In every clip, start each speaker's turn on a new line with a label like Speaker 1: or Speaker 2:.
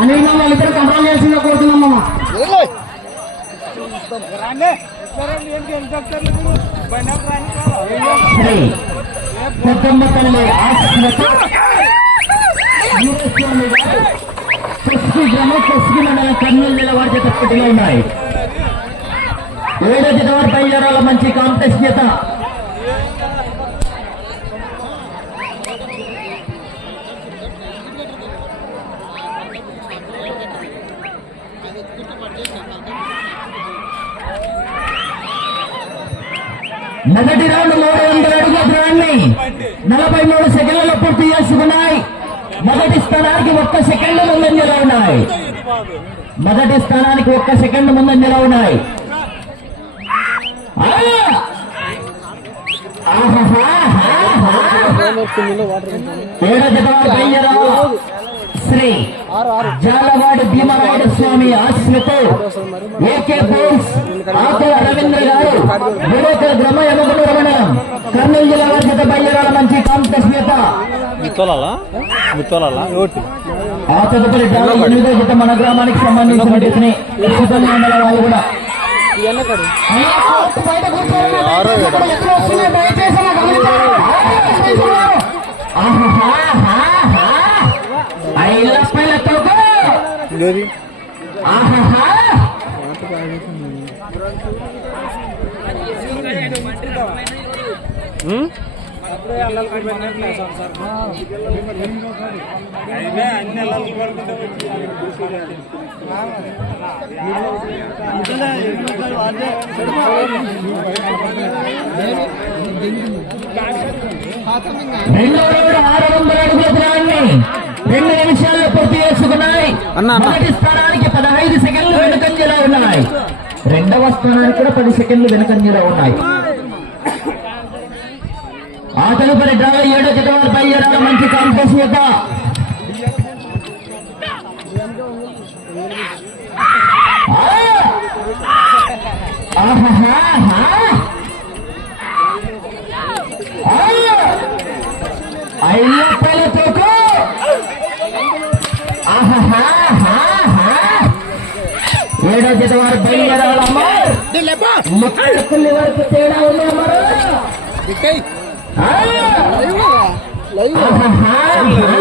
Speaker 1: అని మమ్మల్ని ఇద్దరు కంట్రోల్ చేసిందో కోరుతున్నాం పెద్దమ్మ తల్లి ఆశీస్సులతో గ్రామం కొస్కి మండలం కర్నూలు జిల్లా వారి చేత పోటీలో ఉన్నాయి. ఏడో జత వారి బయలుదేరాల మంచి కాంపిటీషన్ చేత. మొదటి రౌండ్ మూడు వందల అడుగుల దూరాన్ని నలభై మూడు సెకండ్లలో పూర్తి చేసుకున్నాయి. మొదటి స్థానానికి ఒక్క సెకండ్ ముందంజలో ఉన్నాయి మొదటి స్థానానికి ఒక్క సెకండ్ ముందంజలో ఉన్నాయి ఏడో జత వారు శ్రీ జాలవాడి భీమరాయుడు స్వామి ఆశీస్సులతో ఏకే బోన్స్ ఆకుల రవీంద్ర గారు వివేకల గ్రామ యమగుడు రమణం కర్నూలు జిల్లా వారి జత బయలుదేరాల మంచి ఆ తదుపరి ఎనిమిదో జత మన గ్రామానికి సంబంధించిన వాళ్ళు కూడా? దయచేసి రెండో రౌండ్ ఆరు వందల అడుగుల దూరాన్ని. రెండు నిమిషాల్లో పూర్తి చేసుకున్నాయి. మొదటి స్థానానికి పదహైదు సెకండ్లు వెనుకంజలో ఉన్నాయి. రెండవ స్థానానికి కూడా పది సెకండ్లు వెనుకంజలో ఉన్నాయి. ఆ తదుపరి డ్రా ఏడో బయలుదేరాల మంచి కాంపిటీషన్ యొక్క. అయ్యప్పల
Speaker 2: సపోర్ట్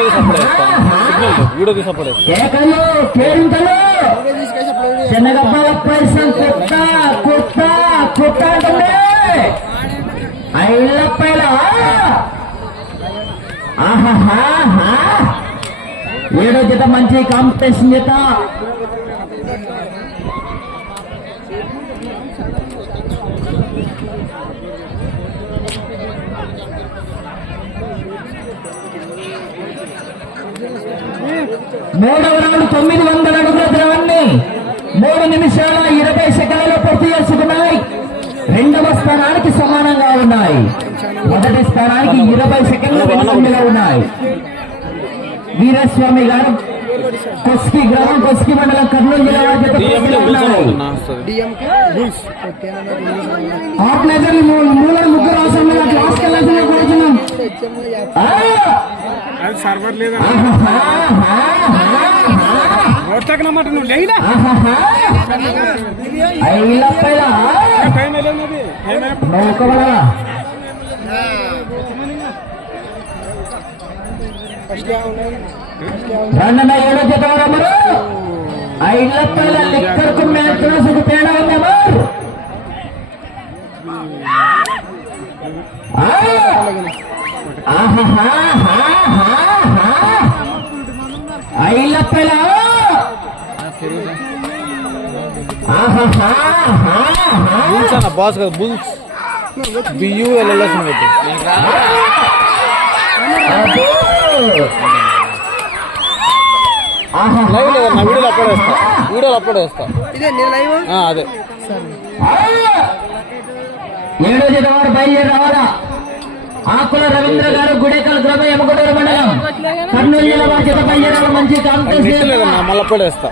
Speaker 2: వేస్తా సిగ్నల్ వీడియో సపోర్ట్ వేస్తా
Speaker 1: కేకలు కేరింతలు. పరిశ్రమ కుట్ట కుట్ట కుట్ట అంటుంది. ఐళ్ళప్పైల ఆహాహా ఏడో జత మంచి కాంపిటీషన్ జత మూడవ రౌండ్ తొమ్మిది వందల అడుగుల ద్రవాన్ని మూడు నిమిషాల ఇరవై సెకండ్లలో పూర్తి చేసుకున్నాయి. రెండవ స్థానానికి సమానంగా ఉన్నాయి. మొదటి స్థానానికి ఇరవై సెకండ్ల వెనుకంజలో ఉన్నాయి. వీరస్వామి గారు కొస్కి గ్రామం కొస్కి మండలం కర్నూలు జిల్లా ఆర్గనైజర్లు మూల ముగ్గురు అవసరం క్లాస్కి ఆ!
Speaker 3: అది సర్వర్ లేదా
Speaker 1: ఆహాహా!
Speaker 3: ఓట్లకనమాట నువ్వు లేనా
Speaker 1: ఆహాహా! ఐలప్పయ్య!
Speaker 3: టైం వెళ్ళినది టైం వెళ్ళి
Speaker 1: నౌకబడా. రండన్న ఏడో జత వారమ్మరు ఐలప్పయ్యల లిక్కర్కు మేత్రాసుకు తేడా ఉంది అమ్మరు ఆ!
Speaker 2: బుల్స్ అన్న బాస్ కదా బుల్స్. బియ్యూ వెళ్ళాల్సిన పెట్టి. లైవ్ లేదా నా వీడియోలో అప్లోడ్ చేస్తా. వీడియోలో అప్లోడ్ చేస్తా. ఆ, అదే.
Speaker 1: ఏడో జత వారు బయలుదేరి రావాలా? ఆకుల రవీంద్ర గారు గుడేకల్ గ్రామ ఎమగుడూరు మండలం. కర్నూలు జిల్లా బాధ్యత పనిచేయడం మంచి
Speaker 2: కాంగ్రెస్
Speaker 1: మళ్ళపడేస్తా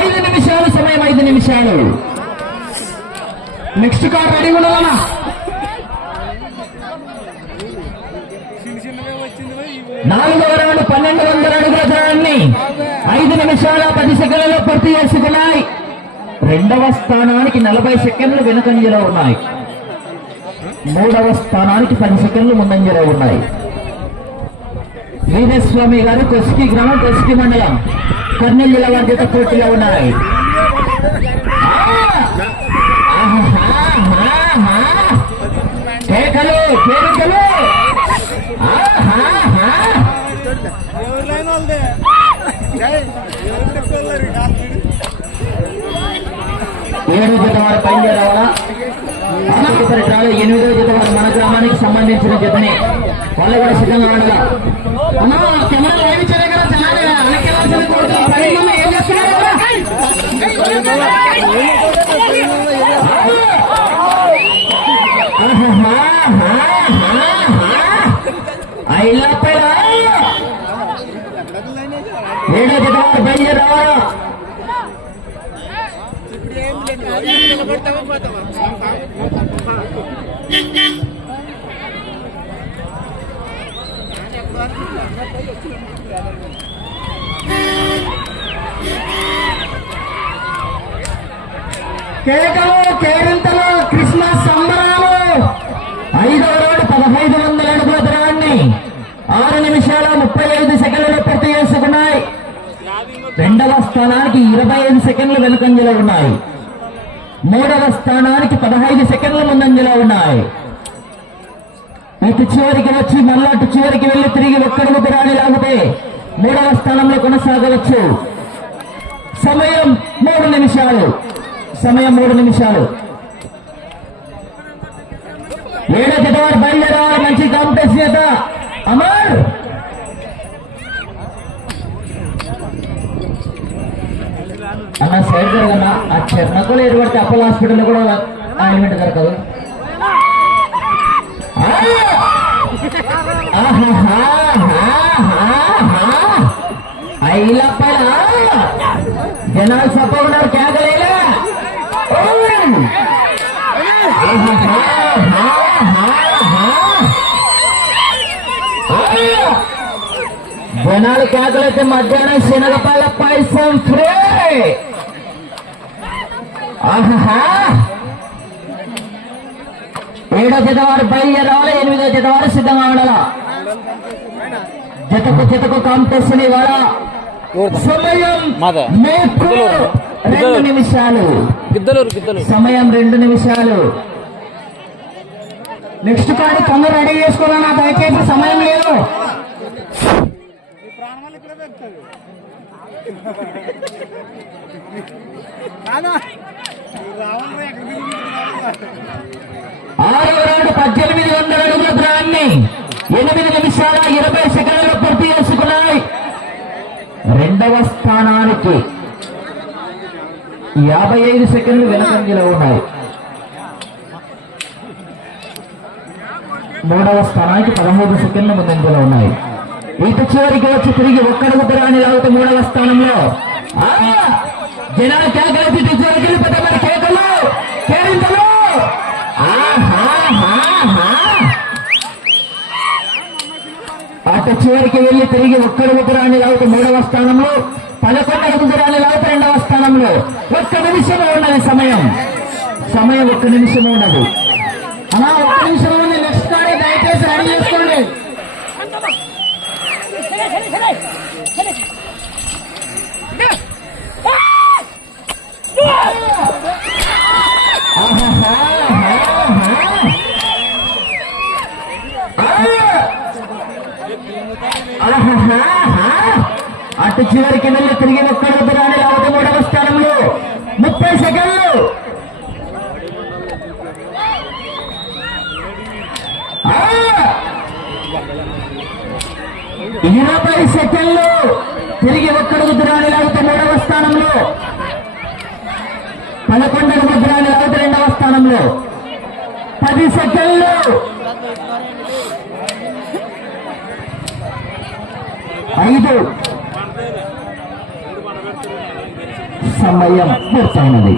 Speaker 1: ఐదు నిమిషాలు సమయం ఐదు నిమిషాలు. నెక్స్ట్ కార్ రెడీ ఉండాలన్నా నాలుగో రౌండ్ పన్నెండు వందల అడుగుల ఐదు నిమిషాల పది సెకండ్లలో పూర్తి చేసుకున్నాయి. రెండవ స్థానానికి నలభై సెకండ్లు వెనుకంజలో ఉన్నాయి. మూడవ స్థానానికి పది సెకండ్లు ముందంజలో ఉన్నాయి. వీరస్వామి గారు కొస్కి గ్రామం కొస్కి మండలం కర్నూలు జిల్లా వారి జత పోటీలో ఉన్నాయి. కేకలు కేకలు. ఏడు జత వారు బయలుదేరావాలా తదుపరి డ్రాలో ఎనిమిదో జత వారు మన గ్రామానికి సంబంధించిన జతని. వాళ్ళు కూడా సిద్ధంగా ఉండగా. కేకలు కేరింతలు క్రిస్మస్ సంబరాలు. ఐదవ రోడ్డు పదహైదు వందల అడుగుల దూరాన్ని ఆరు నిమిషాల ముప్పై ఐదు సెకండ్లు పూర్తి చేసుకున్నాయి. రెండవ స్థానానికి ఇరవై ఐదు సెకండ్లు వెనుకంజలో ఉన్నాయి. మూడవ స్థానానికి పదహైదు సెకండ్ల ముందంజలో ఉన్నాయి. ఇటు చివరికి వచ్చి మళ్ళా అటు చివరికి వెళ్ళి తిరిగి ఒక్కడుగు రాణి లాగితే మూడవ స్థానంలో కొనసాగవచ్చు. సమయం మూడు నిమిషాలు. సమయం మూడు నిమిషాలు. ఏడో జతవారు బయలుదేరారు. మంచి కాంపిటీషన్ చేత. అమర్! అన్న సైడ్ జరగన్నా ఆ చెన్నకులు ఎటువంటి అప్పల్ హాస్పిటల్ కూడా ఆయింట్మెంట్ దొరకదు. ఆ! ఐలప్పల! జనాలు చెప్పకున్నారు కేకలేలా! జనాలు కేకలైతే మధ్యాహ్నం శనగపాల పాయసం ఫ్రీ. ఆహాహా. ఏడో జతవారు బయలుదేరాలి ఎనిమిదో జతవారు సిద్ధంగా ఉండాలా? జతకు జతకు కాంపిటీషన్ ఇవాళ సమయం? మీకు. రెండు. నిమిషాలు. సమయం రెండు నిమిషాలు. నెక్స్ట్ కార్డు తొందర రెడీ చేసుకోవాలన్నా దయచేసి? సమయం లేదు. ఆరవ రౌండ్ పద్దెనిమిది వందల అడుగుల దూరాన్ని ఎనిమిది నిమిషాల ఇరవై సెకండ్లు పూర్తి చేసుకున్నాయి. రెండవ స్థానానికి యాభై ఐదు సెకండ్లు వెనకంజలో ఉన్నాయి. మూడవ స్థానానికి పదమూడు సెకండ్లు ముందంజలో ఉన్నాయి. ఇటు చివరికి వచ్చి తిరిగి ఒక్కడుగు దూరాన్ని లాగుతూ మూడవ స్థానంలో. జనాలు కేకలు ఇటు చివరికి వెళ్ళిపోతే మరి కేకలు. కేరింతలు. అటు చివరికి వెళ్ళి తిరిగి ఒక్కడుగు దూరాన్ని లాగుతూ మూడవ స్థానంలో. పదకొండు అడుగు దూరాన్ని లాగుతూ రెండవ స్థానంలో ఒక్క నిమిషం ఉన్నది సమయం. సమయం ఒక్క నిమిషం ఉన్నది. అలా ఒక్క నిమిషం ఉంది. నెక్స్ట్ కాడే దయచేసి రెడీ చేసుకోండి. అటు చివరికి వెళ్ళి తిరిగి ఒక్కడు దూరాన్ని మూడవ స్థానంలో. ముప్పై సెకండ్లు. ఇరవై సెకండ్లు. తిరిగి ఒక్కడుగు దూరాన్ని లాగుతూ మూడవ స్థానంలో. పదకొండు అడుగు దూరాన్ని రెండవ స్థానంలో. పది సెకండ్లు. ఐదు. సమయం పూర్తయినది.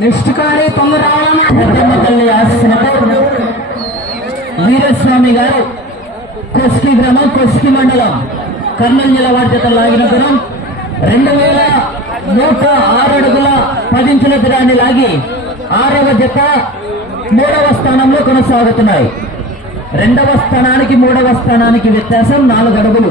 Speaker 1: నెక్స్ట్ వీరస్వామి గారు కొస్కి గ్రామం కొస్కి మండలం కర్నూలు జిల్లా వార్తతో లాగిన గుణం రెండు వేల నూట ఆరు అడుగుల పదించుల దూరాన్ని లాగి ఆరవ జత మూడవ స్థానంలో కొనసాగుతున్నాయి. రెండవ స్థానానికి మూడవ స్థానానికి వ్యత్యాసం నాలుగు అడుగులు.